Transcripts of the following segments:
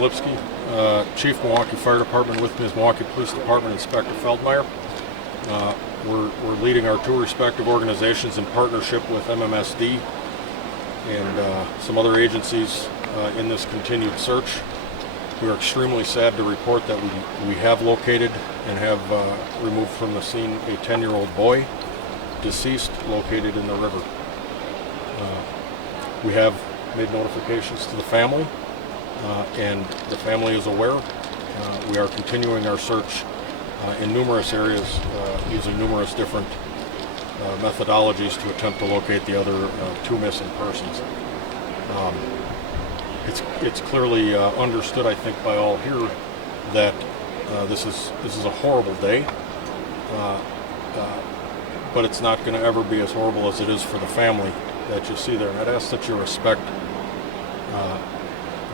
Lipsky, Chief Milwaukee Fire Department. With me is Milwaukee Police Department Inspector Feldmeyer. We're leading our two respective organizations in partnership with MMSD and some other agencies in this continued search. We are extremely sad to report that we have located and have removed from the scene a 10-year-old boy, deceased, located in the river. We have made notifications to the family, and the family is aware. We are continuing our search in numerous areas using numerous different methodologies to attempt to locate the other two missing persons. It's clearly understood, I think, by all here that this is a horrible day, but it's not going to ever be as horrible as it is for the family that you see there. And I'd ask that you respect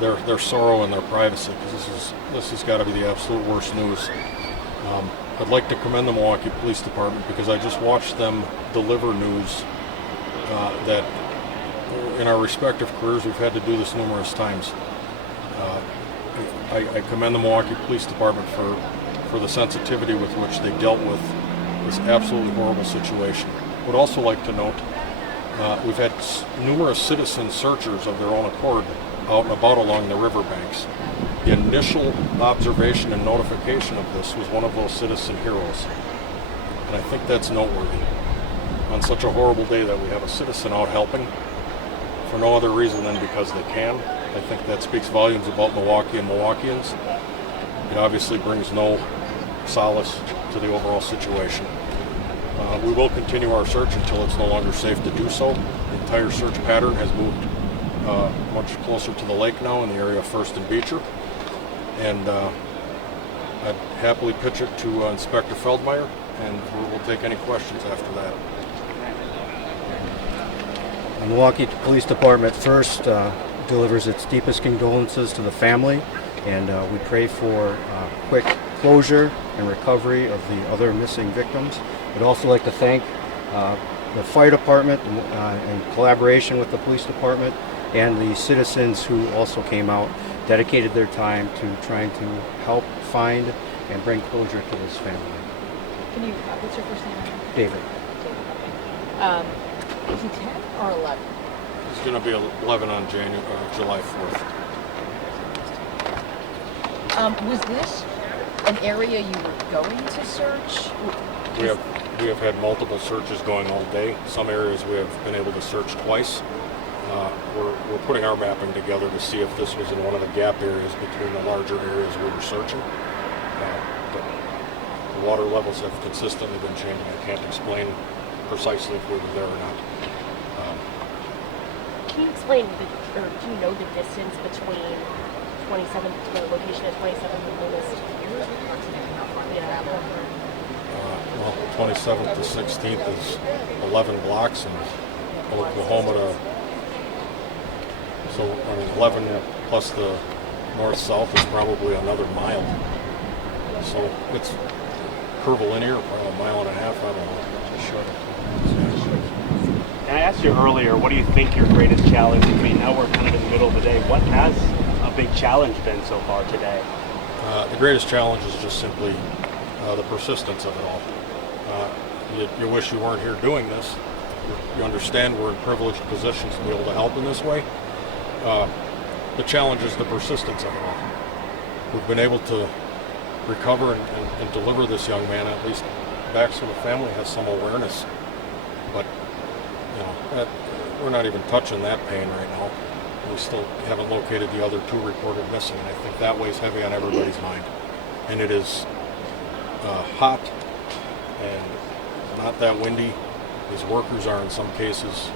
their sorrow and their privacy, because this has got to be the absolute worst news. I'd like to commend the Milwaukee Police Department, because I just watched them deliver news that in our respective careers we've had to do this numerous times. I commend the Milwaukee Police Department for the sensitivity with which they dealt with this absolutely horrible situation. Would also like to note we've had numerous citizen searchers of their own accord out and about along the riverbanks. The initial observation and notification of this was one of those citizen heroes, and I think that's noteworthy. On such a horrible day that we have a citizen out helping for no other reason than because they can. I think that speaks volumes about Milwaukee and Milwaukeeans. It obviously brings no solace to the overall situation. We will continue our search until it's no longer safe to do so. The entire search pattern has moved much closer to the lake now in the area of First and Beecher. And I'd happily pitch it to Inspector Feldmeyer, and we'll take any questions after that. The Milwaukee Police Department first delivers its deepest condolences to the family, and we pray for quick closure and recovery of the other missing victims. We'd also like to thank the fire department in collaboration with the police department, and the citizens who also came out, dedicated their time to trying to help find and bring closure to this family. What's your first name? David. Is he 10 or 11? It's going to be 11 on July 4th. Was this an area you were going to search? We have had multiple searches going all day. Some areas we have been able to search twice. We're putting our mapping together to see if this was in one of the gap areas between the larger areas we were searching. But the water levels have consistently been changing. I can't explain precisely if we were there or not. Can you explain, or do you know the distance between 27th, the location of 27th and Loomis here? Well, 27th to 16th is 11 blocks, and Oklahoma to, so 11 plus the north-south is probably another mile. So it's curvilinear, probably a mile and a half, I don't know. I asked you earlier, what do you think your greatest challenge would be? Now we're kind of in the middle of the day. What has a big challenge been so far today? The greatest challenge is just simply the persistence of it all. You wish you weren't here doing this. You understand we're in privileged positions to be able to help in this way. The challenge is the persistence of it all. We've been able to recover and deliver this young man at least back so the family has some awareness. But we're not even touching that pain right now. We still haven't located the other two reported missing, and I think that weighs heavy on everybody's mind. And it is hot and not that windy. These workers are in some cases,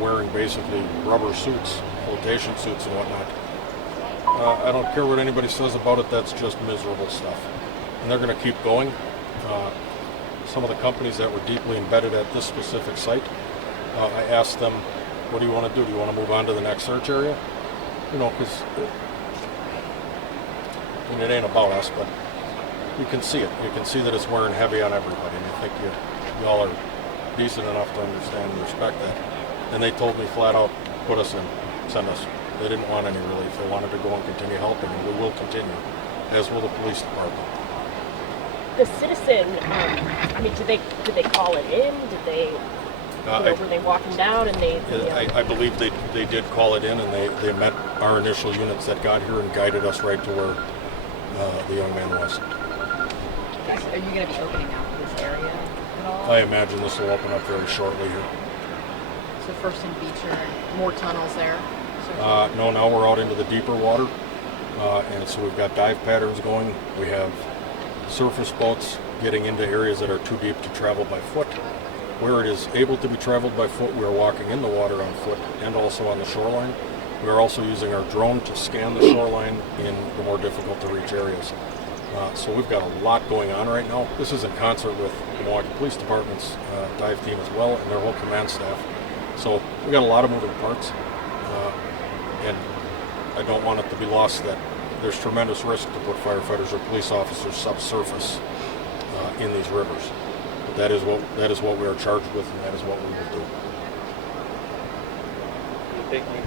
wearing basically rubber suits, flotation suits and whatnot. I don't care what anybody says about it, that's just miserable stuff. And they're going to keep going. Some of the companies that were deeply embedded at this specific site, I asked them, what do you want to do? Do you want to move on to the next search area? Because it ain't about us, but you can see it. You can see that it's wearing heavy on everybody, and I think you all are decent enough to understand and respect that. And they told me flat out, put us in, send us. They didn't want any relief. They wanted to go and continue helping, and we will continue, as will the police department. The citizen, I mean, did they call it in? Did they, were they walking down and they? I believe they did call it in, and they met our initial units that got here and guided us right to where the young man was. Are you going to be opening up this area at all? I imagine this will open up very shortly here. So first in Beecher, more tunnels there? No, now we're out into the deeper water, and so we've got dive patterns going. We have surface boats getting into areas that are too deep to travel by foot. Where it is able to be traveled by foot, we are walking in the water on foot and also on the shoreline. We are also using our drone to scan the shoreline in the more difficult to reach areas. So we've got a lot going on right now. This is in concert with the Milwaukee Police Department's dive team as well, and their whole command staff. So we got a lot of moving parts, and I don't want it to be lost that there's tremendous risk to put firefighters or police officers subsurface in these rivers. But that is what we are charged with, and that is what we will do. Thank you.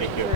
Thank you.